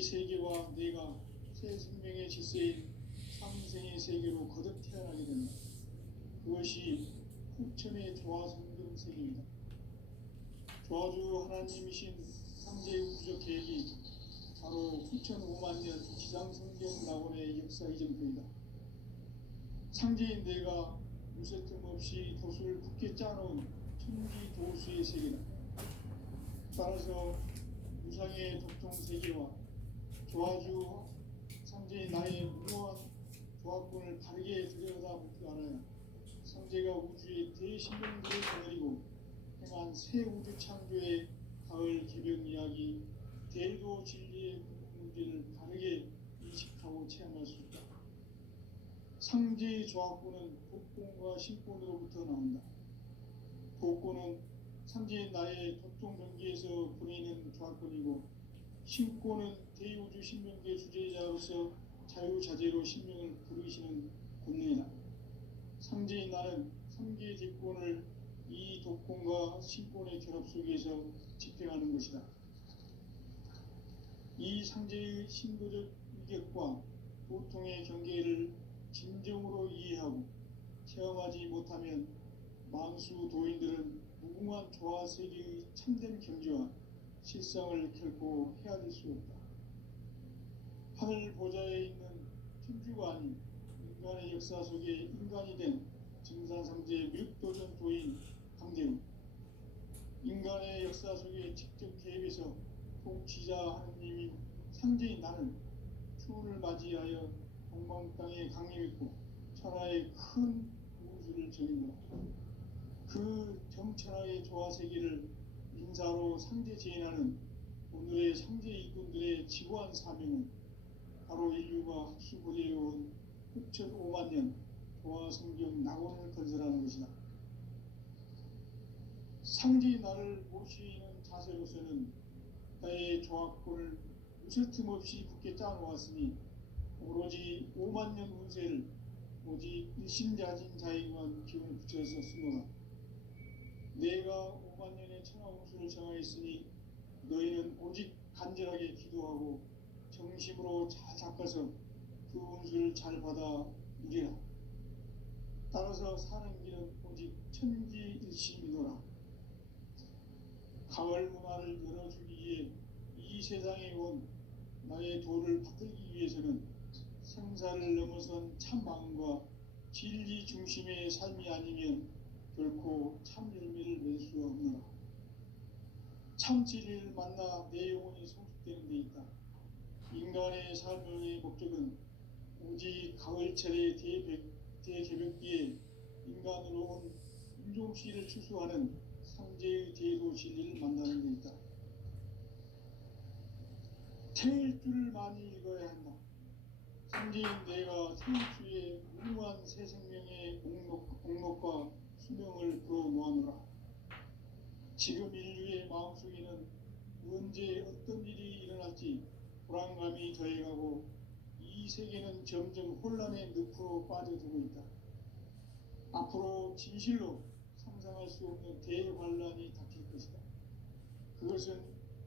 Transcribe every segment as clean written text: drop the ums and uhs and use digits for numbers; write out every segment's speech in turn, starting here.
이 세계와 내가 새 생명의 질서인 상생의 세계로 거듭 태어나게 된다. 그것이 후천의 조화성경 세계이다. 조화주 하나님이신 상제의 우주적 계획이 바로 후천 5만 년 지상성경 낙원의 역사 이정표이다. 상제인 내가 무쇠 틈 없이 도수를 굳게 짜놓은 천지 도수의 세계다. 따라서 무상의 독종 세계와 조화주 상제인 나의 무모한 조합권을 바르게 들여다보지 않아야 상제가 우주의 대신령들을 거느리고 행한 새 우주 창조의 가을 개변 이야기, 대도 진리의 문제를 바르게 인식하고 체험할 수 있다. 상제의 조합권은 독권과 신권으로부터 나온다. 독권은 상제인 나의 독종 경계에서 보내는 조합권이고, 신권은 대우주 신명계 주제자로서 자유자재로 신명을 부르시는 권능이다. 상제인 나는 3개의 대권을 이 독권과 신권의 결합 속에서 집행하는 것이다. 이 상제의 신도적 위격과 도통의 경계를 진정으로 이해하고 체험하지 못하면 만수 도인들은 무궁한 조화 세계의 참된 경지와 실상을 결코 헤아릴 수 없다. 하늘 보좌에 있는 천주가 아닌 인간의 역사 속에 인간이 된 증산상제 미륵도전 도인 강대훈, 인간의 역사 속에 직접 개입해서 통치자 하느님인 상제인 나는 추운을 맞이하여 동방 땅에 강림했고 천하의 큰 우주를 정의노라. 그 정천하의 조화세계를 인사로 상제 제인하는 오늘의 상제 일꾼들의 지구한 사명은 바로 인류가 학수고대해온 후천 5만 년 조화성경 낙원을 건설하는 것이다. 상제의 나를 모시는 자세로서는 나의 조합권을 무쇠틈 없이 굳게 짜놓았으니 오로지 5만 년 운세를 오직 일심자진 자에게만 기운을 붙여서 쓰노라. 내가 5만 년의 천하 운수를 정하였으니 너희는 오직 간절하게 기도하고 정심으로 잘 닦아서 그 운수를 잘 받아 누리라. 따라서 사는 길은 오직 천지일심이노라. 가을 문화를 열어주기 위해 이 세상에 온 나의 도를 받들기 위해서는 생사를 넘어선 참 마음과 진리 중심의 삶이 아니면 결코 참 열매를 맺을 수 없노라. 참 진리를 만나 내 영혼이 성숙되는 데 있다. 인간의 삶의 목적은 오직 가을철의 대개벽기에 인간으로 온 인종시를 추수하는 상제의 대도 진리를 만나는 데 있다. 태일 줄을 많이 읽어야 한다. 상제인 내가 태일주의 무궁한 새 생명의 공록과 수명을 불어놓아노라. 지금 인류의 마음속에는 언제 어떤 일이 일어날지 불안감이 더해가고 이 세계는 점점 혼란의 늪으로 빠져들고 있다. 앞으로 진실로 상상할 수 없는 대환란이 닥칠 것이다. 그것은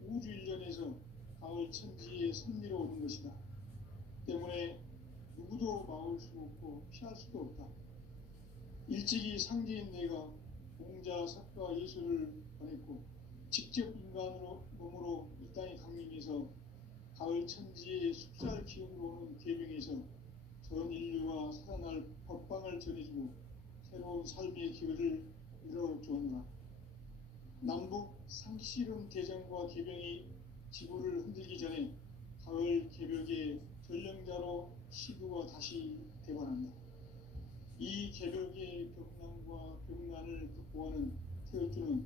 우주 일련에서 가을 천지의 섭리로 오는 것이다. 때문에 누구도 막을 수 없고 피할 수도 없다. 일찍이 상제인 내가 공자, 석가, 예수를 보냈고 직접 인간으로 몸으로 이 땅에 강림해서 가을 천지의 숙살 기운으로 오는 계명에서 전 인류가 살아날 법방을 전해주고 새로운 삶의 기회를 열어주었노라. 남북 상씨름 대전과 개병이 지구를 흔들기 전에 가을 개벽의 전령자로 시구가 다시 대발한다. 이 개벽의 벽난과 벽난을 극복하는 태어주는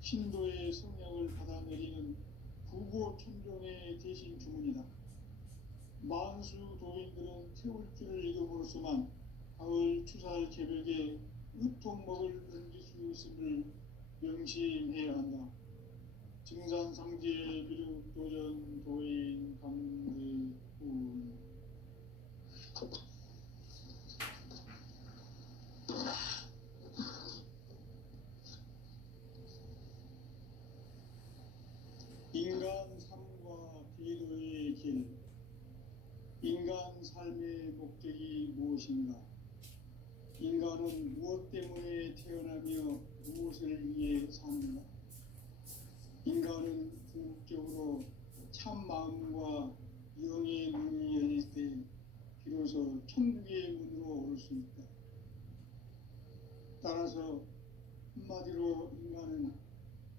신도의 성령을 받아내리는 부고천존의 대신 주문이다. 만수 도인들은 태울주를 읽음으로써만 가을 추살 개벽에 으통먹을 넘길 수 있음을 명심해야 한다. 증산상제 비륵도전 도인 강대훈. 인간 삶과 기도의 길. 무엇인가? 인간은 무엇 때문에 태어나며 무엇을 위해 사는가? 인간은 궁극적으로 참 마음과 영의 문이 열릴 때 비로소 천국의 문으로 올 수 있다. 따라서 한마디로 인간은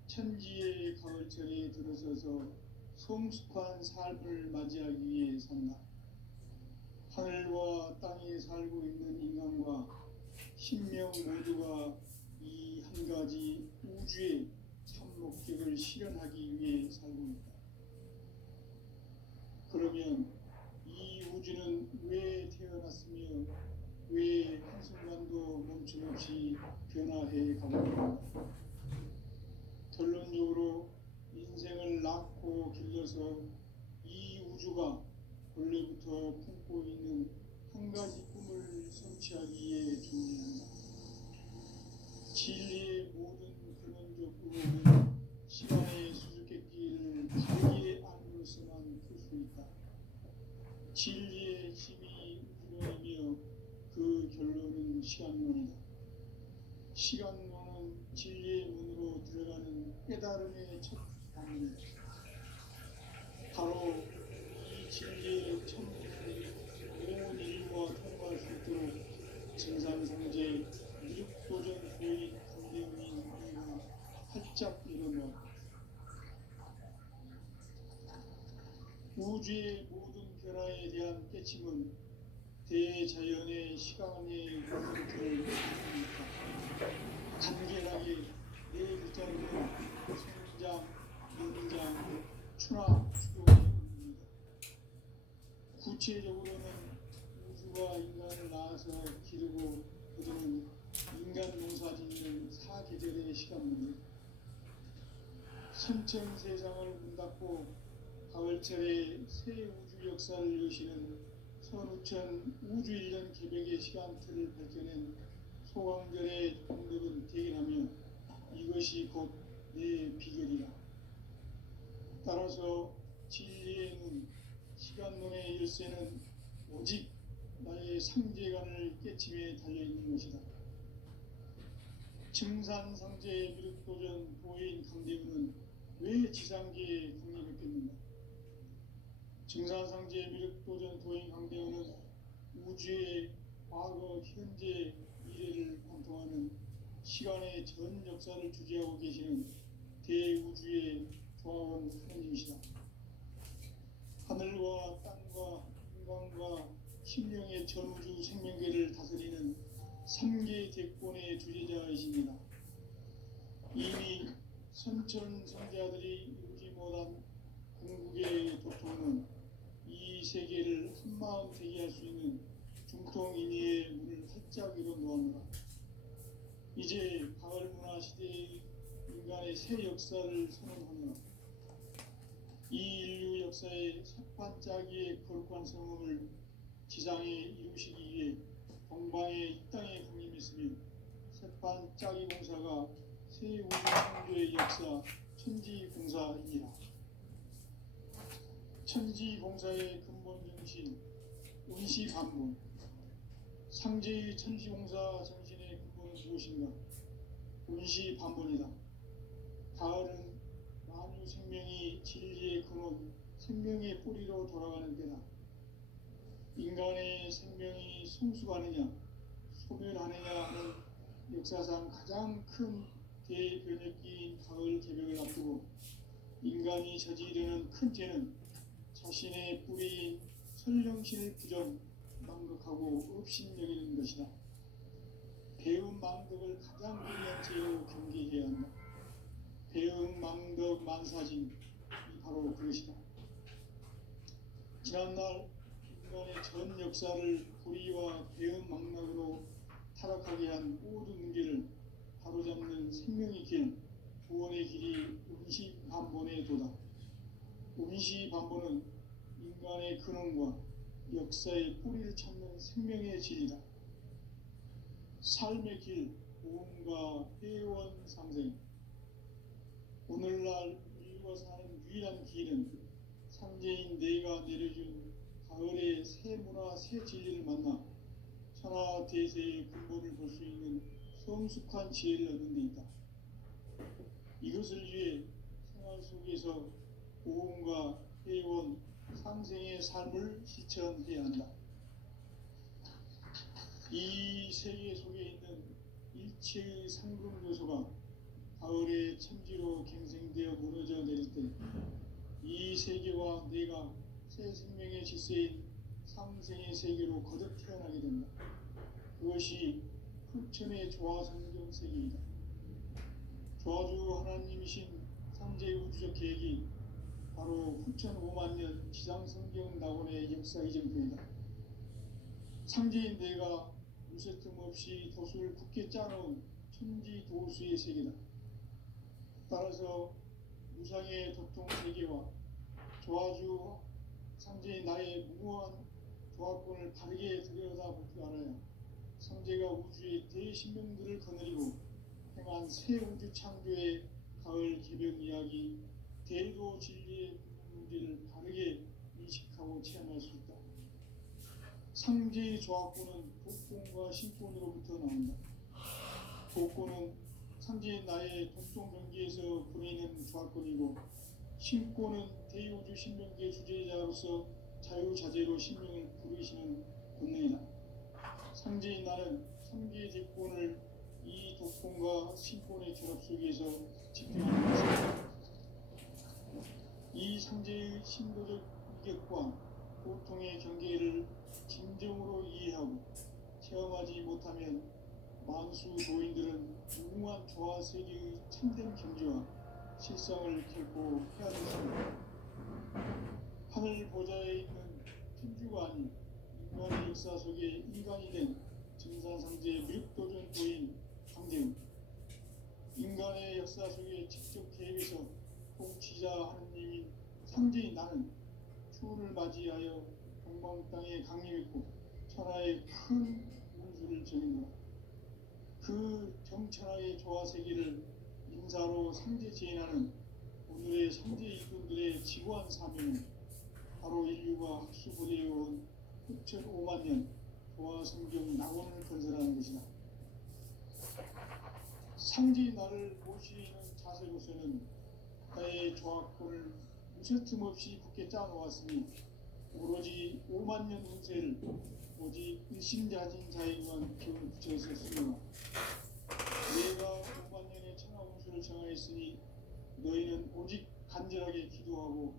천지의 가을철에 들어서서 성숙한 삶을 맞이하기 위해 산다. 하늘과 땅에 살고 있는 인간과 신명 모두가 이 한 가지 우주의 참 목적을 실현하기 위해 살고 있다. 그러면 이 우주는 왜 태어났으며 왜 한순간도 멈춤없이 변화해 가고 있는가? 결론적으로 인생을 낳고 길러서 이 우주가 본래부터 품고 있는 한 가지 꿈을 성취하기 위해 존재한다. 진리의 모든 근원적 의혹은 시간의 수수께끼를 자기의 안으로서만 풀 수 있다. 진리의 힘이 우주론이며 그 결론은 시간론이다. 시간론은 진리의 문으로 들어가는 깨달음의 첫 방문이다. 바로 이 진리의 첫 문을 온 인류가 통과할 수 있도록 증산상제 미륵도전 도인 강대웅인 우리가 활짝 일어나 우주의 모든 변화에 대한 깨침은 대자연의 시간의 흐름을 간결하게 네 글자로 성장, 연장, 추나, 추동의 의미입니다. 구체적으로는 우주가 인간을 낳아서 기르고 거두는 인간 농사짓는 사계절의 시간입니다. 선천 세상을 문 닫고 가을철에 새 우주 역사를 여시는 선우천 우주 1년 개벽의 시간틀을 밝혀낸 소강절의 공덕은 대견하며 이것이 곧 내 비결이다. 따라서 진리의 문, 시간론의 열쇠는 오직 나의 상제관을 깨침에 달려있는 것이다. 증산상제의 미륵도전 도인 강대우는 왜 지상계에 강림했겠는가? 증산상제의 미륵도전 도인 강대우는 우주의 과거, 현재, 미래를 관통하는 시간의 전 역사를 주재하고 계시는 대우주의 조화원 하느님이시다. 하늘과 땅과 인간과 신령의 전우주 생명계를 다스리는 3개 대권의 주재자이십니다. 이미 선천성자들이 이루지 못한 궁극의 도통은 이 세계를 한마음 되게 할 수 있는 중통인의의 문을 활짝 열어 놓았노라. 이제 가을 문화 시대의 인간의 새 역사를 선언하노라. 이 인류 역사의 첫 반짝이의 거룩한 성음을 지상에 이루시기 위해 동방의 이 땅에 강림했으며 새반짝이 공사가 새 우주 창조의 역사 천지공사이니라. 천지공사의 근본 정신 운시반본, 상제의 천지공사 정신의 근본은 무엇인가? 운시반본이다. 가을은 만유 생명이 진리의 근원, 생명의 뿌리로 돌아가는 때다. 인간의 생명이 성숙하느냐, 소멸하느냐 하는 역사상 가장 큰 대변혁기인 가을 개벽을 앞두고 인간이 저지르는 큰 죄는 자신의 뿌리인 설령신을 부정, 망극하고 업신여기는 것이다. 배움 망덕을 가장 위대한 죄로 경계해야 한다. 배움 망덕 만사진이 바로 그것이다. 지난날 인간의 전 역사를 불의와 배움 망락으로 타락하게 한 모든 문제를 바로잡는 생명의 길, 구원의 길이 운시반본의 도다. 운시반본은 인간의 근원과 역사의 뿌리를 찾는 생명의 진리다. 삶의 길, 보험과 회원 상생. 오늘날 인류가 사는 유일한 길은 상제인 내가 내려준 가을의 새 문화, 새 진리를 만나 천하 대세의 근본을 볼 수 있는 성숙한 지혜를 얻는 데 있다. 이것을 위해 생활 속에서 고음과 회원, 상생의 삶을 실천해야 한다. 이 세계 속에 있는 일체의 상금 요소가 가을의 천지로 갱생되어 무너져 내릴 때 이 세계와 내가 새 생명의 질서인 상생의 세계로 거듭 태어나게 된다. 그것이 흑천의 조화성경 세계이다. 조화주 하나님이신 상제의 우주적 계획이 바로 흑천 5만 년 지상성경 낙원의 역사 이정표이다. 상제인 내가 무쇠틈 없이 도수를 굳게 짜놓은 천지 도수의 세계다. 따라서 무상의 도통 세계와 조화주 상제인 나의 무모한 조화권을 바르게 들여다볼 줄 알아야 상제가 우주의 대신명들을 거느리고 행한 새 우주 창조의 가을 개벽 이야기, 대도 진리의 문제를 바르게 인식하고 체험할 수 있다. 상제의 조화권은 복권과 신권으로부터 나온다. 복권은 상제인 나의 동종 경계에서 보내는 조화권이고, 신권은 대우주 신명계 주제자로서 자유자재로 신명을 부르시는 본능이다. 상제인 나는 상계 대권을 이 독권과 신권의 결합 속에서 집행하는 것이다. 이 상제의 신도적 이격과 고통의 경계를 진정으로 이해하고 체험하지 못하면 만수 도인들은 무궁한 조화 세계의 참된 경지와 실상을 결코 헤아릴 수 없다. 하늘 보좌에 있는 천주가 아닌 인간의 역사 속에 인간이 된 증산상제의 무력도전 도인 강대훈, 인간의 역사 속에 직접 계획해서 통치자 하느님인 상제인 나는 추운을 맞이하여 동방 땅에 강림했고 천하의 큰 운수를 정했노라. 그 정천하의 조화 세계를 인사로 상제 제인하는 오늘의 상제 이분들의 지구한 사명은 바로 인류가 학수부대해온 흑천 5만 년 조화 성경 낙원을 건설하는 것이다. 상제의 나를 모시는 자세로서는 나의 조화권을 무쇠틈 없이 굳게 짜놓았으니 오로지 5만 년 운세를 오직 일심자진 자에게만 기운을 붙여서 쓰노라. 내가 5만 년의 천하 운수를 정하였으니 너희는 오직 간절하게 기도하고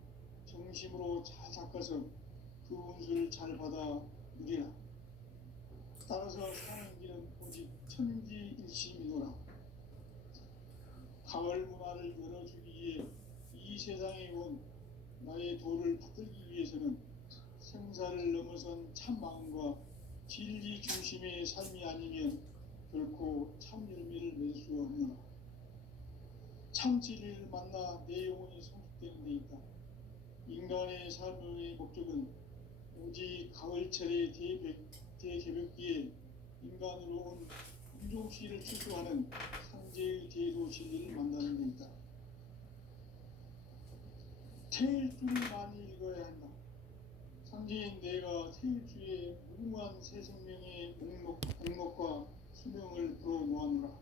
정심으로 잘 닦아서 그 운수를 잘 받아 누리라. 따라서 사는 길은 오직 천지일심이노라. 가을 문화를 열어주기 위해 이 세상에 온 나의 도를 받들기 위해서는 생사를 넘어선 참 마음과 진리 중심의 삶이 아니면 결코 참 열매를 맺을 수 없노라. 참 진리를 만나 내 영혼이 성숙되는 데 있다. 인간의 삶의 목적은 오직 가을철의 대개벽기에 인간으로 온 인종시를 추구하는 상제의 대도 진리를 만나는 데 있다. 태일주를 많이 읽어야 한다. 상제인 내가 태일주의 무궁한 새 생명의 목록과 수명을 불어놓아노라.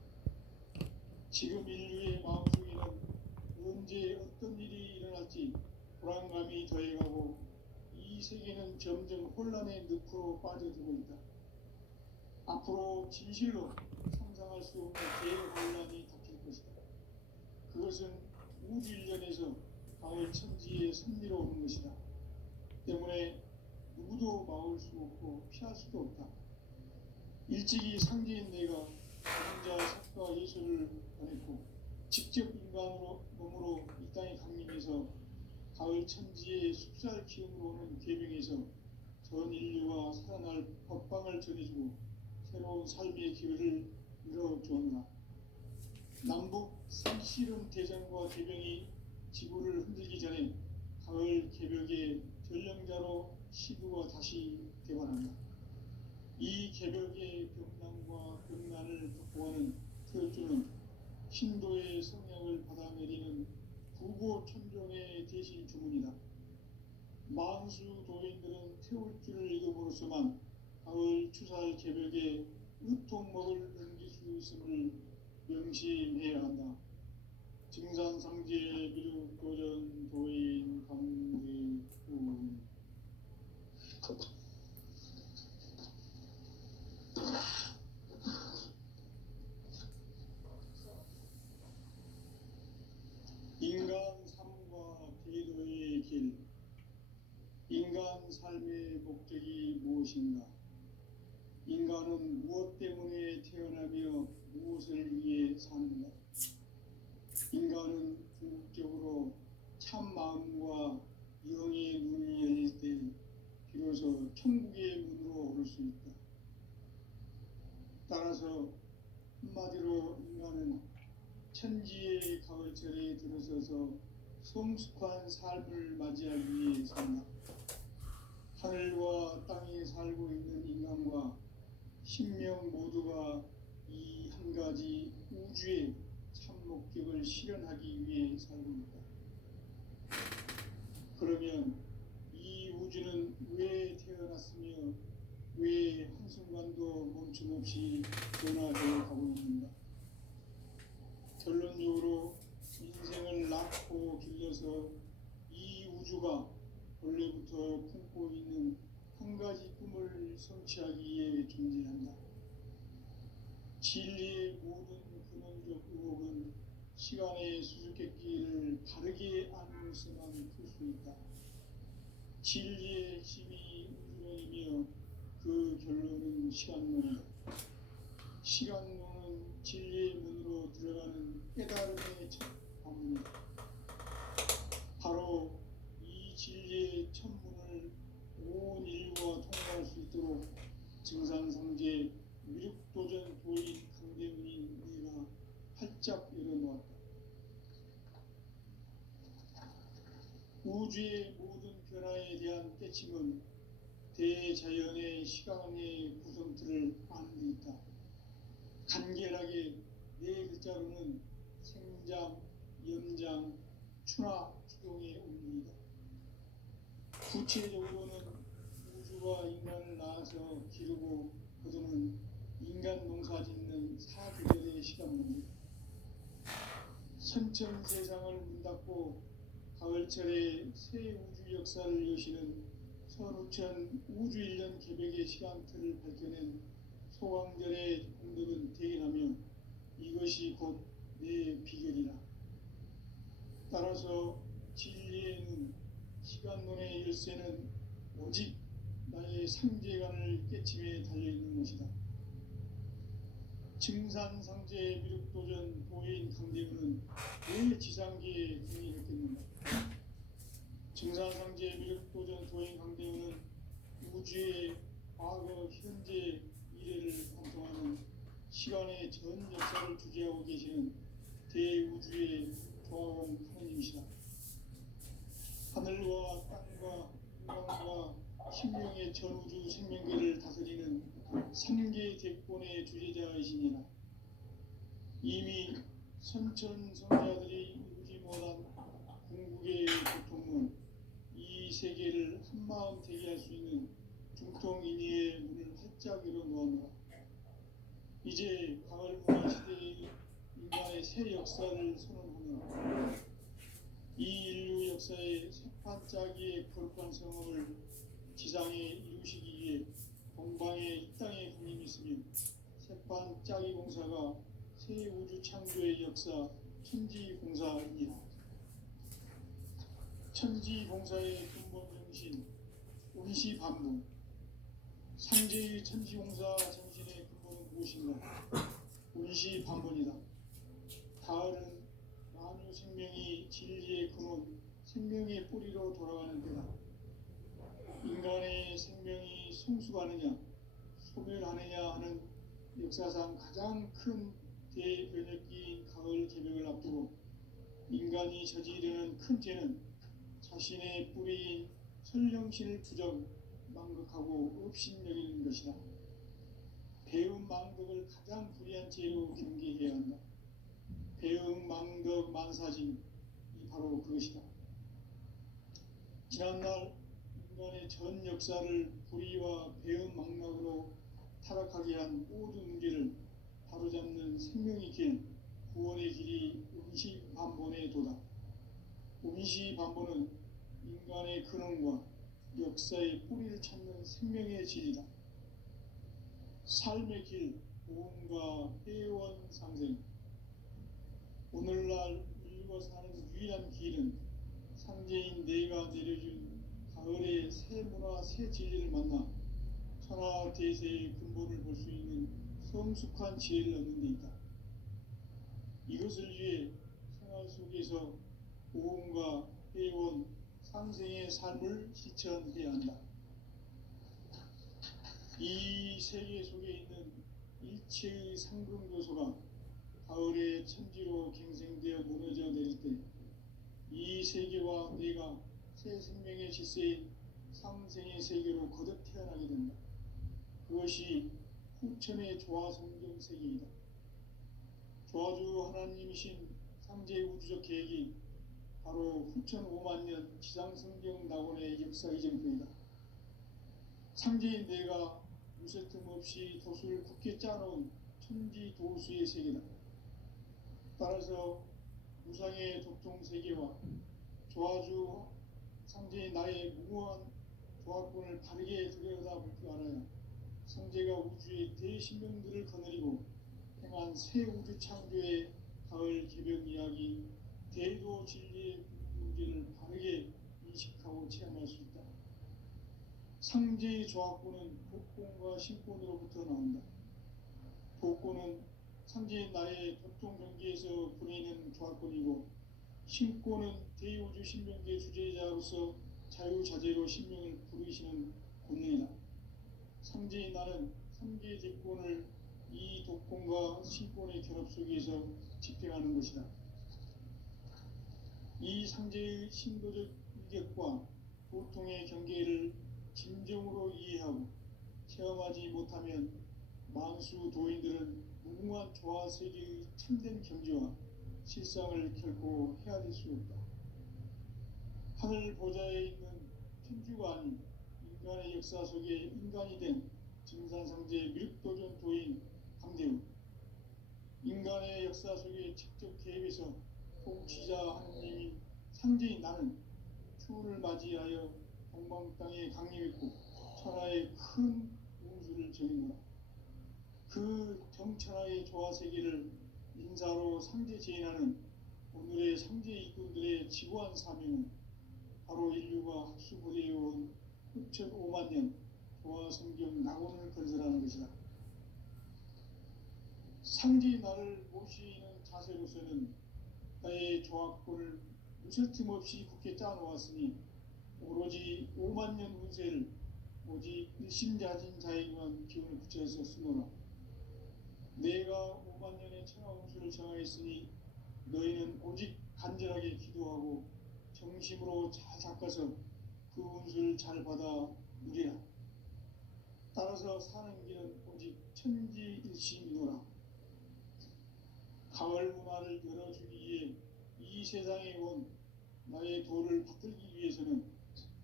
지금 인류의 마음속에는 언제 어떤 일이 일어날지 불안감이 더해가고 이 세계는 점점 혼란의 늪으로 빠져들고 있다. 앞으로 진실로 상상할 수 없는 대혼란이 닥칠 것이다. 그것은 우주 일련에서 가을 천지의 섭리로 오는 것이다. 때문에 누구도 막을 수 없고 피할 수도 없다. 일찍이 상제인 내가 인자 석과 예수를 보냈고 직접 인간으로 몸으로 이 땅에 강림해서 가을 천지의 숲살 기운으로 오는 계명에서 전 인류가 살아날 법방을 전해주고 새로운 삶의 기회를 열어주었노라. 남북 생씨름 대전과 개병이 지구를 흔들기 전에 가을 개벽의 전령자로 시부가 다시 대관한다. 이 개벽의 병난과 병난을 극복하는 태울주는 신도의 성령을 받아내리는 부고천종의 대신 주문이다. 만수 도인들은 태울주를 읽음으로써만 가을 추살 개벽에 으통먹을 넘길 수 있음을 명심해야 한다. 증산상제 미륵 도전 도인 강대훈. 인간 삶과 기도의 길. 인간 삶의 목적이 무엇인가? 인간은 무엇 때문에 태어나며 무엇을 위해 사는가? 인간은 궁극적으로 참 마음과 영의 눈이 열릴 때 비로소 천국의 문으로 오를 수 있다. 따라서 한마디로 인간은 천지의 가을철에 들어서서 성숙한 삶을 맞이하기 위해 산다. 하늘과 땅에 살고 있는 인간과 신명 모두가 이 한 가지 우주의 참 목적을 실현하기 위해 살고 있다. 그러면 이 우주는 왜 태어났으며 왜 한순간도 멈춤없이 변화되어 가고 있는가? 결론적으로 인생을 낳고 길러서 이 우주가 원래부터 품고 있는 한 가지 꿈을 성취하기 위해 존재한다. 진리의 모든 근원적 의혹은 시간의 수수께끼를 바르게 알면서만 풀 수 있다. 진리의 핵심이 우주론이며 그 결론은 시간론이다. 시간론은 진리의 문으로 들어가는 깨달음의 첫 관문이다. 바로 이 진리의 첫 문을 온 인류가 통과할 수 있도록 증산상제 미륵도전 도인 강대훈이 내가 활짝 열어놓았다. 우주의 모든 변화에 대한 깨침은 대자연의 시간의 구성틀을 아는 데 있다. 간결하게 네 글자로는 생장, 연장, 추나 추동의 원리이다. 구체적으로는 우주가 인간을 낳아서 기르고 거두는 인간 농사 짓는 사계절의 시간문이다. 선천 세상을 문 닫고 가을철에 새 우주 역사를 여시는 선우천 우주 1년 개벽의 시간틀을 밝혀낸 소강절의 공덕은 대견하며 이것이 곧 내 비결이라. 따라서 진리에는 시간론의 열쇠는 오직 나의 상제관을 깨침에 달려있는 것이다. 증산상제 미륵도전 도인 강대훈은 왜 지상계에 궁리했겠는가? 증산상제 미륵도전 도인 강대훈은 우주의 과거, 현재, 미래를 관통하는 시간의 전 역사를 주재하고 계시는 대우주의 조화원 하느님이시다. 하늘과 땅과 인간과 신명의 전우주 생명계를 다스리는 3개 대권의 주제자이시니라. 이미 선천성자들이 이루지 못한 궁극의 고통은 이 세계를 한마음 되게 할 수 있는 중통인의의 문을 활짝 열어놓았노라. 이제 가을 문화 시대의 인간의 새 역사를 선언하며 이 인류 역사의 새판짜기의 거룩한 성업을 지상에 이루시기 위해 동방에 이 땅에 군림이 있으며 새판짜기 공사가 새 우주 창조의 역사 천지공사이니라. 천지공사의 근본 정신 운시반문. 상제의 천지공사 정신의 근본은 무엇인가? 운시반문이다. 가을은 만유 생명이 진리의 근원, 생명의 뿌리로 돌아가는 때다. 인간의 생명이 성숙하느냐, 소멸하느냐 하는 역사상 가장 큰 대변혁기인 가을 개벽을 앞두고 인간이 저지르는 큰 죄는 자신의 뿌리인 설령신을 부정, 망극하고 업신여기는 것이다. 배움 망덕을 가장 불의한 죄로 경계해야 한다. 배움 망덕 만사진이 바로 그것이다. 지난날 인간의 인간의 전 역사를 불의와 배은망락으로 타락하게 한 모든 문제를 바로잡는 생명의 길, 구원의 길이 음시반본의 도다. 음시반본은 인간의 근원과 역사의 뿌리를 찾는 생명의 진리다. 삶의 길, 보험과 회원 상생. 오늘날 인류가 사는 유일한 길은 상제인 내가 내려준 가을의 새 문화, 새 진리를 만나 천하 대세의 근본을 볼 수 있는 성숙한 지혜를 얻는 데 있다. 이것을 위해 생활 속에서 보험과 회원, 상생의 삶을 실천해야 한다. 이 세계 속에 있는 일체의 상금 요소가 가을의 천지로 갱생되어 무너져 내릴 때 이 세계와 내가 새 생명의 질서인 상생의 세계로 거듭 태어나게 된다. 그것이 후천의 조화성경 세계이다. 조화주 하나님이신 상제의 우주적 계획이 바로 후천 5만 년 지상성경 낙원의 역사 이정표이다. 상제인 내가 무쇠 틈 없이 도수를 굳게 짜놓은 천지 도수의 세계다. 따라서 무상의 도통 세계와 조화주 상제인 나의 무모한 조화권을 바르게 들여다볼 줄 알아야 상제가 우주의 대신명들을 거느리고 행한 새 우주 창조의 가을 개벽 이야기, 대도 진리의 문제를 바르게 인식하고 체험할 수 있다. 상제의 조화권은 복권과 신권으로부터 나온다. 복권은 상제인 나의 도통 경계에서 보내는 조화권이고, 신권은 대우주 신명계 주제자로서 자유자재로 신명을 부르시는 권능이다. 상제인 나는 3개 대권을 이 독권과 신권의 결합 속에서 집행하는 것이다. 이 상제의 신도적 위격과 보통의 경계를 진정으로 이해하고 체험하지 못하면 만수 도인들은 무궁한 조화세계의 참된 경지와 실상을 결코 헤아릴 수 없다. 하늘 보좌에 있는 천주가 아닌 인간의 역사 속에 인간이 된 증산상제 미륵도전 도인 강대우, 인간의 역사 속에 직접 개입해서 통치자 하느님인 상제인 나는 추운을 맞이하여 동방 땅에 강림했고 천하의 큰 운수를 정했노라. 그 정천하의 조화세계를 인사로 상제 제인하는 오늘의 상제 일꾼들의 지구한 사명은 바로 인류가 학수부리해온 후천 5만 년 조화성경 낙원을 건설하는 것이다. 상제의 나를 모시는 자세로서는 나의 조화권을 무쇠틈 없이 굳게 짜놓았으니 오로지 5만 년 운세를 오직 일심자진 자에게만 기운을 붙여서 쓰노라. 내가 5만 년의 천하 운수를 정하였으니 너희는 오직 간절하게 기도하고 정심으로 잘 닦아서 그 운수를 잘 받아 누리라. 따라서 사는 길은 오직 천지일심이노라. 가을 문화를 열어주기 위해 이 세상에 온 나의 도를 받들기 위해서는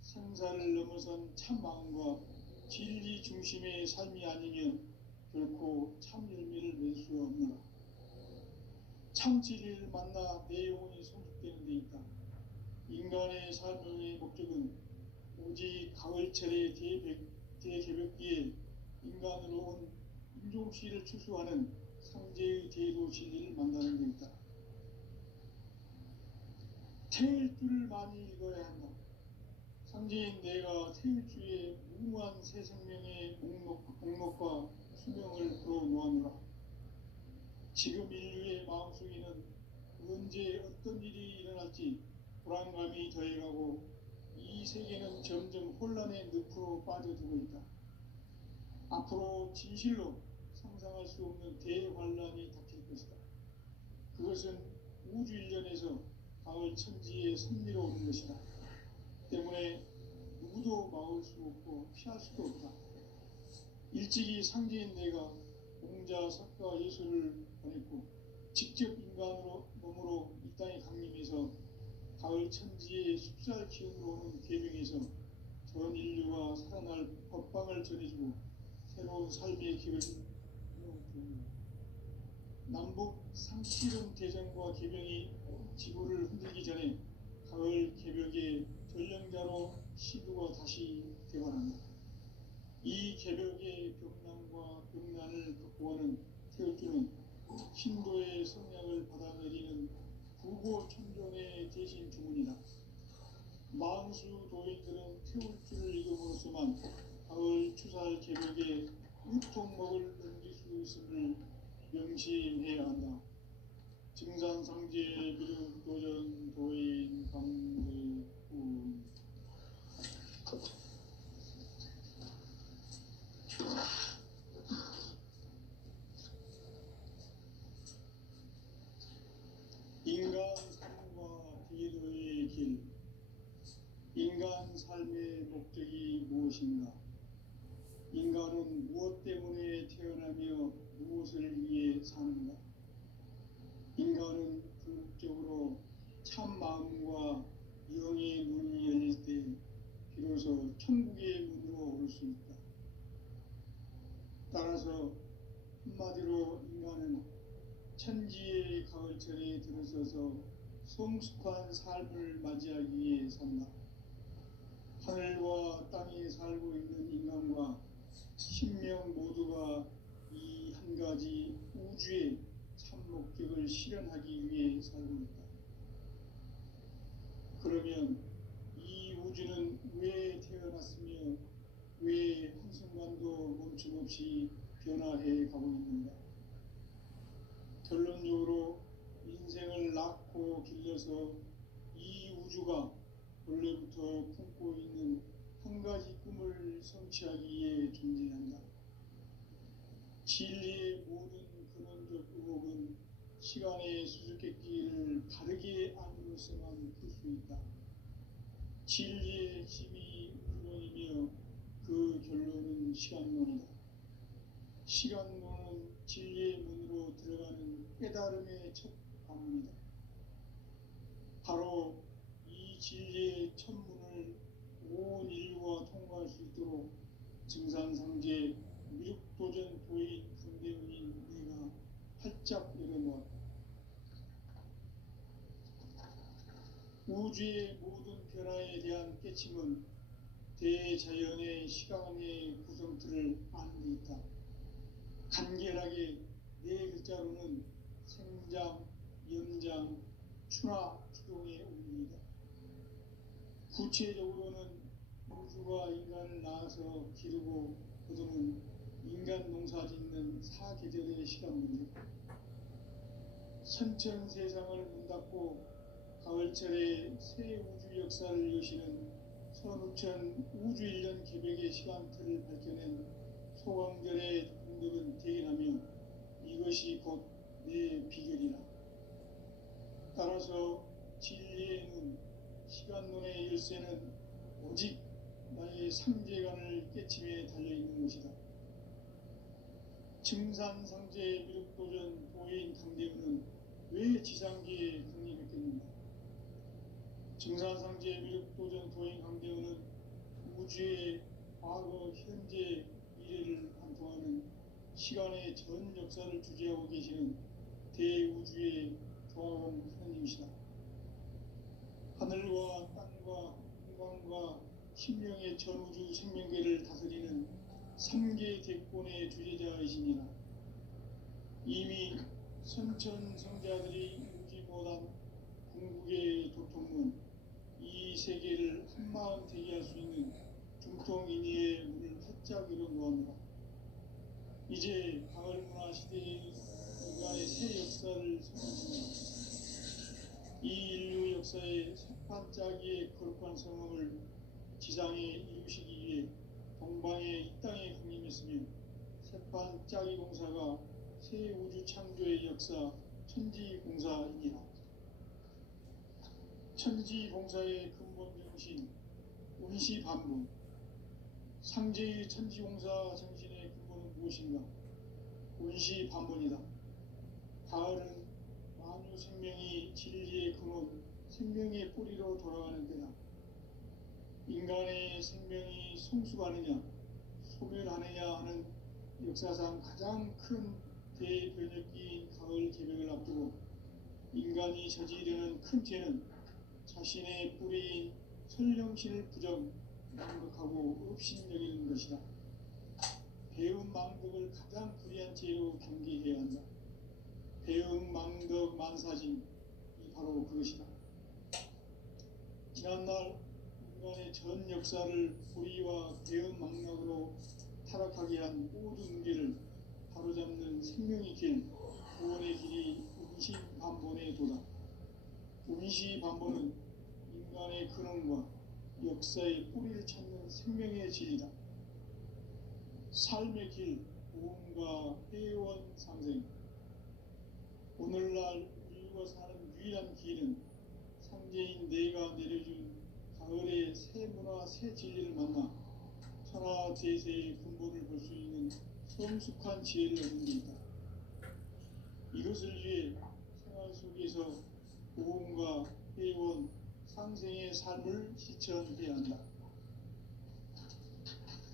생사를 넘어선 참 마음과 진리 중심의 삶이 아니면 결코 참 열매를 낼 수 없노라. 참 진리를 만나 내 영혼이 성숙되는 데 있다. 인간의 삶의 목적은 오직 가을철의 대개벽기에 인간으로 온 인종시를 추수하는 상제의 대도 진리를 만나는 데 있다. 태일 줄을 많이 읽어야 한다. 상제인 내가 태일주의 무궁한 새 생명의 목록과 수명을 풀어놓았노라. 지금 인류의 마음속에는 언제 어떤 일이 일어날지 불안감이 더해가고 이 세계는 점점 혼란의 늪으로 빠져들고 있다. 앞으로 진실로 상상할 수 없는 대환란이 닥칠 것이다. 그것은 우주 일련에서 가을 천지의 섭리로 오는 것이다. 때문에 누구도 막을 수 없고 피할 수도 없다. 일찍이 상제인 내가 공자, 석가, 예수를 보냈고 직접 인간으로 몸으로 이 땅에 강림해서 가을 천지의 숲살 기운으로 오는 계명에서 전 인류와 죽었다가 살아날 법방을 전해주고 새로운 삶의 기회를 열어줍니다. 남북 상치론 대전과 개병이 지구를 흔들기 전에 가을 개벽의 전령자로 시부가 다시 되관합니다. 이 개벽의 병난과 병난을 극복하는 태울주는 신도의 성량을 받아내리는 구고 천종의 대신 주문이다. 만수 도인들은 태울주를 읽음으로써만 가을 추살 개벽에 유통목을 넘길 수 있음을 명심해야 한다. 증산상제 미륵 도전 도인 강대훈. 인간 삶과 기도의 길. 인간 삶의 목적이 무엇인가? 인간은 무엇 때문에 태어나며 무엇을 위해 사는가? 인간은 궁극적으로 참 마음과 영의 문이 열릴 때 비로소 천국의 문으로 올 수 있다. 따라서 한마디로 인간은 천지의 가을철에 들어서서 성숙한 삶을 맞이하기 위해 산다. 하늘과 땅에 살고 있는 인간과 신명 모두가 이 한 가지 우주의 참 목적을 실현하기 위해 살고 있다. 그러면 이 우주는 왜 태어났으며 왜 한순간도 멈춤없이 변화해 가고 있는가? 결론적으로 인생을 낳고 길러서 이 우주가 원래부터 품고 있는 한 가지 꿈을 성취하기 위해 존재한다. 진리의 모든 근원적 의혹은 시간의 수수께끼를 바르게 알므로써만 풀 수 있다. 진리의 핵심이 우주론이며 그 결론은 시간론이다. 시간론은 진리의 문으로 들어가는 깨달음의 첫 관문이다. 바로 이 진리의 첫 문을 온 인류가 통과할 수 있도록 증산상제 미륵도전 도인 강대훈인 내가 활짝 열어놓았다. 우주의 모든 변화에 대한 깨침은 대자연의 시간의 구성틀을 아는 데 있다. 간결하게 네 글자로는 생장, 연장, 추나 추동의 원리이다. 구체적으로는 우주가 인간을 낳아서 기르고 거두는 인간 농사 짓는 사계절의 시간 문제, 선천 세상을 문닫고 가을철에 새 우주 역사를 여시는 선우천 우주 1년 개벽의 시간틀을 밝혀낸 소강절의 공덕은 대견하며 이것이 곧 내 비결이라. 따라서 진리의 눈, 시간론의 열쇠는 오직 나의 상제관을 깨침에 달려있는 것이다. 증산상제 미륵도전 도인 강대훈은 왜 지상계에 강림했겠는가? 증산상제 미륵도전 도인 강대훈은 우주의 과거, 현재, 미래를 관통하는 시간의 전 역사를 주재하고 계시는 대우주의 조화공 하나님이시다. 하늘과 땅과 인간과 신명의 전우주 생명계를 다스리는 3계 대권의 주제자이시니라. 이미 선천성자들이 이루지 못한 궁극의 도통문, 이 세계를 한마음 되게 할 수 있는 중통인의의 문을 활짝 열어놓았노라. 이제 가을문화 시대의 인간의 새 역사를 선언합니다. 이 인류 역사의 새판짜기의 거룩한 성음을 지상에 이루시기 위해 동방에 이 땅에 강림했으며 새판짜기 공사가 새 우주 창조의 역사 천지공사이니라. 천지공사의 근본 정신 운시반분, 상제의 천지공사 정신의 근본은 무엇인가? 운시반분이다. 가을은 만유 생명이 진리의 근원, 생명의 뿌리로 돌아가는 때다. 인간의 생명이 성숙하느냐 소멸하느냐 하는 역사상 가장 큰 대변혁기인 가을 개벽을 앞두고 인간이 저지르는 큰 죄는 자신의 뿌리인 설령신을 부정망덕하고 업신여기는 것이다. 배은망덕을 가장 불의한 죄로 경계해야 한다. 배은망덕 만사진이 바로 그것이다. 지난날 인간의 전 역사를 불의와 배은망덕으로 타락하게 한 모든 문제를 바로잡는 생명의 길, 구원의 길이 운시반본의 도다. 운시반본은 인간의 근원과 역사의 뿌리를 찾는 생명의 진리다. 삶의 길, 구원과 회원 상생. 오늘날 인류가 사는 유일한 길은 상제인 내가 내려준 가을의 새 문화, 새 진리를 만나 천하 대세의 근본을 볼 수 있는 성숙한 지혜를 얻는 데 있다. 이것을 위해 생활 속에서 구원과 회원, 상생의 삶을 실천해야 한다.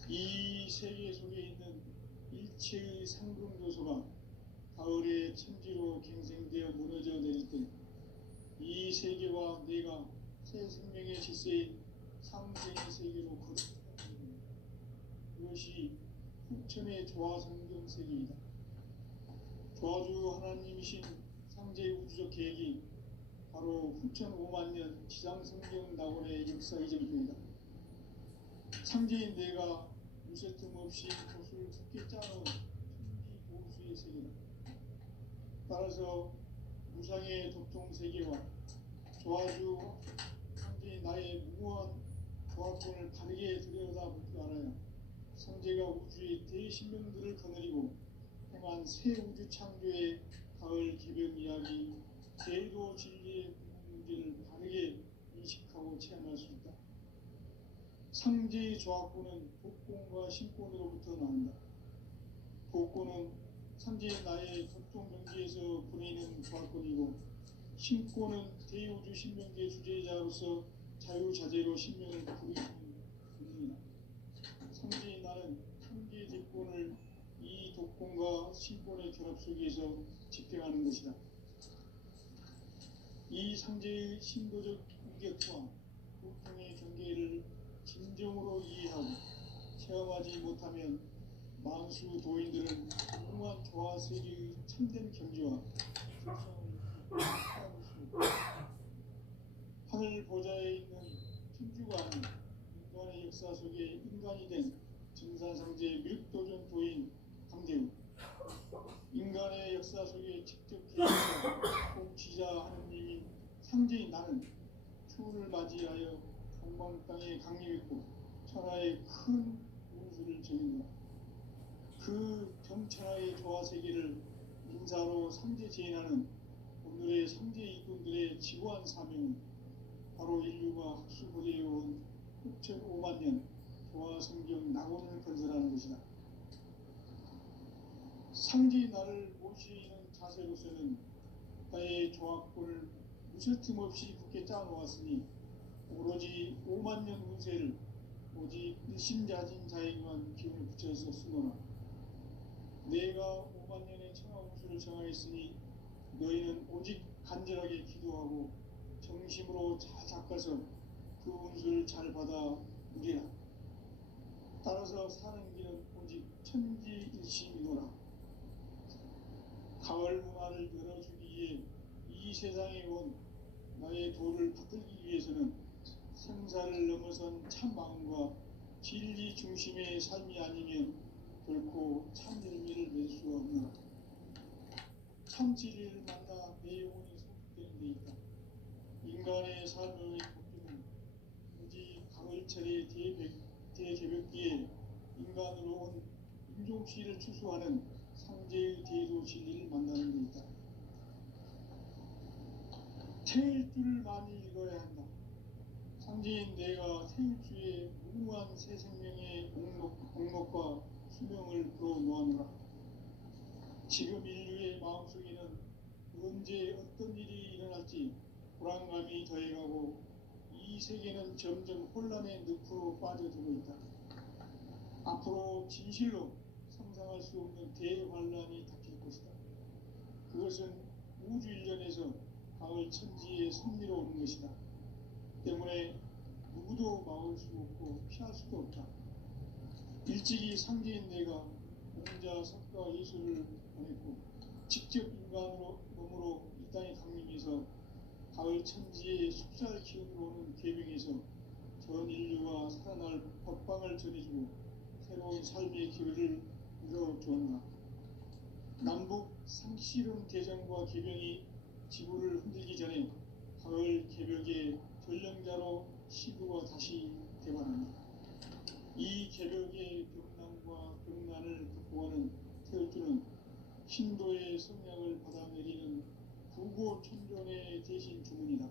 이 세계 속에 있는 일체의 상금도서가 가을의 천지로 갱생되어 무너져 내릴 때 이 세계와 내가 새 생명의 질서인 상생의 세계로 거듭난다. 이것이 후천의 조화성경 세계이다. 조화주 하나님이신 상제 우주적 계획이 바로 후천 5만 년 지상성경 낙원의 역사 이전입니다. 상제인 내가 무쇠틈 없이 돛을 굳게 짜놓은 천지 보수의 세계다. 따라서 무상의 도통 세계와 조화주 상제인 나의 무모한 조화권을 바르게 들여다볼 줄 알아야 상제가 우주의 대신명들을 거느리고 행한 새 우주 창조의 가을 개벽 이야기, 제도 진리의 문제를 바르게 인식하고 체험할 수 있다. 상제의 조화권은 복권과 신권으로부터 나온다. 복권은 상제의 나의 도통 경지에서 보내는 조화권이고, 신권은 대우주 신명계 주제자로서 자유자재로 신명을 부르는 권리이다. 상제의 나는 상제의 대권을 이 독권과 신권의 결합 속에서 집행하는 것이다. 이 상제의 신도적 인격과 고통의 경계를 진정으로 이해하고 체험하지 못하면 만수 도인들은 무궁한 조화 세계의 참된 경지와 실상을 체험할 수 없다. 하늘 보좌에 있는 천주가 아닌 인간의 역사 속에 인간이 된 증산상제의 밀도전 도인 강대우, 인간의 역사 속에 직접 개입해서 통치자 하느님인 상제인 나는 추운을 맞이하여 동방 땅에 강림했고 천하의 큰 운수를 정인다. 그 정천하의 조화 세계를 인사로 상제 제인하는 오늘의 상제 일꾼들의 지고한 사명은 바로 인류가 학수고대해온 6,5만 년 조화 성경 낙원을 건설하는 것이다. 상제의 나를 모시는 자세로서는 나의 조화권을 무쇠틈 없이 굳게 짜놓았으니 오로지 5만 년 운세를 오직 일심자진 자에게만 기운을 붙여서 쓰노라. 내가 5만 년의 천하 운수를 정하였으니 너희는 오직 간절하게 기도하고 정심으로 잘 닦아서 그 운수를 잘 받아 누리라. 따라서 사는 길은 오직 천지일심이노라. 가을 문화를 열어주기 위해 이 세상에 온 나의 도를 받들기 위해서는 생사를 넘어선 참 마음과 진리 중심의 삶이 아니면 결코 참 열매를 맺을 수가 없노라. 참 진리를 만나 내 영혼이 성숙되는 데 있다. 인간의 삶의 복귀는 오직 가을철의 대개벽기에 인간으로 온 인종씨를 추수하는 상제의 대도 진리를 만나는 데 있다. 태일 줄을 많이 읽어야 한다. 상제인 내가 태일주의 무궁한 새 생명의 공목과 수명을 불어놓아노라. 지금 인류의 마음속에는 언제 어떤 일이 일어날지 불안감이 더해가고 이 세계는 점점 혼란의 늪으로 빠져들고 있다. 앞으로 진실로 상상할 수 없는 대환란이 닥칠 것이다. 그것은 우주 일련에서 가을 천지의 섭리로 오는 것이다. 때문에 누구도 막을 수 없고 피할 수도 없다. 일찍이 상제인 내가 공자, 석가, 예수를 보냈고 직접 인간으로 몸으로 이 땅에 강림해서 가을 천지의 속살 기운으로 오는 계명에서 전 인류와 살아날 법방을 전해주고 새로운 삶의 기회를 이뤄주었나. 남북 상씨름 대전과 개병이 지구를 흔들기 전에 가을 개벽의 전령자로 시구가 다시 개발한다. 이 개벽의 병난과 병난을 극복하는 태울주는 신도의 성량을 받아내리는 구고천존의 대신 주문이다.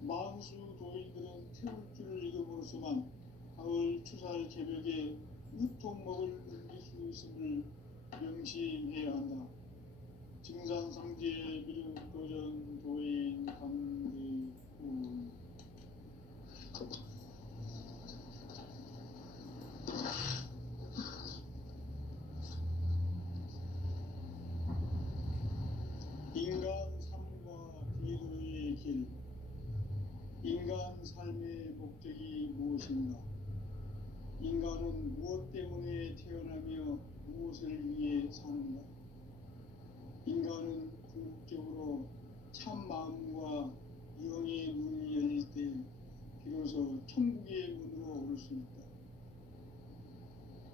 만수 도인들은 태울주를 읽음으로써만 가을 추살 개벽에 유통목을 늘릴 수 있음을 명심해야 한다. 증산상제 미륵도전 도인 강대훈. 인간 삶과 기도의 길. 인간 삶의 목적이 무엇인가? 인간은 무엇 때문에 태어나며 무엇을 위해 사는가? 인간은 궁극적으로 참 마음과 영의 문이 열릴 때 비로소 천국의 문으로 오를 수 있다.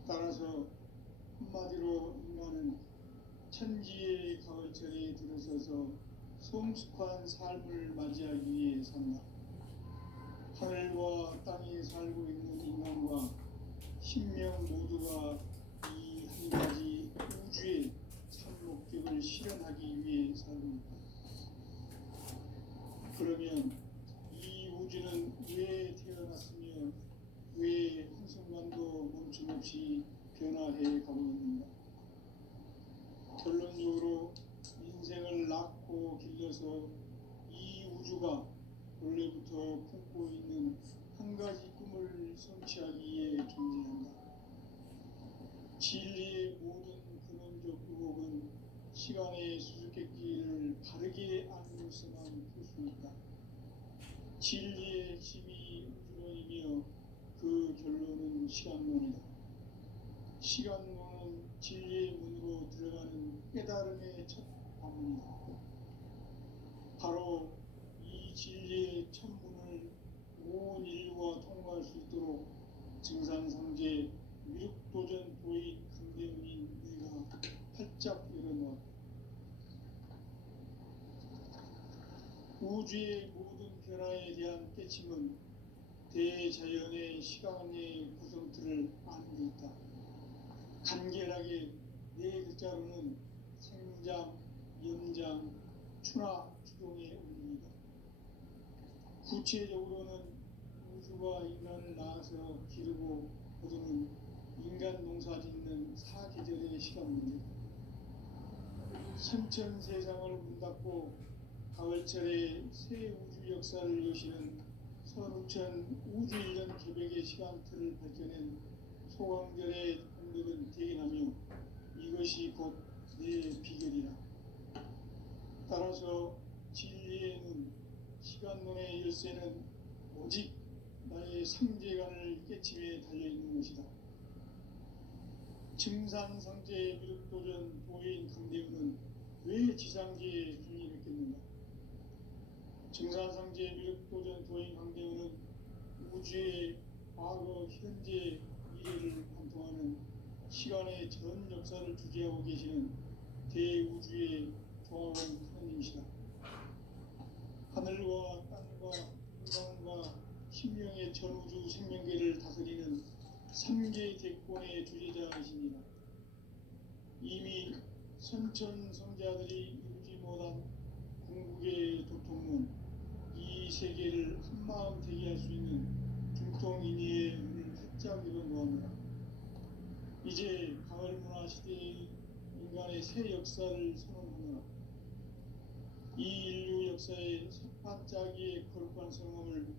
따라서 한마디로 인간은 천지의 가을철에 들어서서 성숙한 삶을 맞이하기 위해 산다. 하늘과 땅에 살고 있는 인간과 신명 모두가 이 한 가지 우주의 참 목적을 실현하기 위해 살고 있다. 그러면 이 우주는 왜 태어났으며 왜 한순간도 멈춤없이 변화해 가고 있는가? 결론적으로 인생을 낳고 길러서 이 우주가 원래부터 품고 있는 한 가지 꿈을 성취하기 위해 존재한다. 진리의 모든 근원적 의혹은 시간의 수수께끼를 바르게 알면서만 풀 수 있다. 진리의 핵심이 우주론이며 그 결론은 시간론이다. 시간론은 진리의 문으로 들어가는 깨달음의 첫 방문이다. 바로 이 진리의 첫 문을 온 인류가 통과할 수 있도록 증산상제 미륵도전 도인 강대훈인 내가 활짝 열어놓았다. 우주의 모든 변화에 대한 깨침은 대자연의 시간의 구성틀을 아는 데 있다. 간결하게 네 글자로는 생장, 연장, 추나 추동의 원리이다. 구체적으로는 우주가 인간을 낳아서 기르고 거두는 인간 농사 짓는 사계절의 시간 문제다. 선천 세상을 문 닫고 가을철에 새 우주 역사를 여시는 선우천 우주일년 개벽의 시간틀을 밝혀낸 소강절의 공덕은 대견하며 이것이 곧 내 비결이라. 따라서 진리의 눈, 시간론의 열쇠는 오직 나의 상제관을 깨침에 달려있는 것이다. 증산상제 미륵도전 도인 강대훈은 왜 지상계에 군림했겠는가? 증산상제 미륵도전 도인 강대훈은 우주의 과거, 현재, 미래를 관통하는 시간의 전 역사를 주재하고 계시는 대우주의 조화원 하느님이시다. 하늘과 땅과 인간과 신명의 전우주 생명계를 다스리는 3개 대권의 주제자이십니다. 이미 선천성자들이 이루지 못한 궁극의 도통은 이 세계를 한마음 되게 할 수 있는 중통인의의 문을 활짝 열어놓았노라. 이제 가을 문화 시대의 인간의 새 역사를 선언하노라. 이 인류 역사의 첫 반짝이의 거룩한 성함을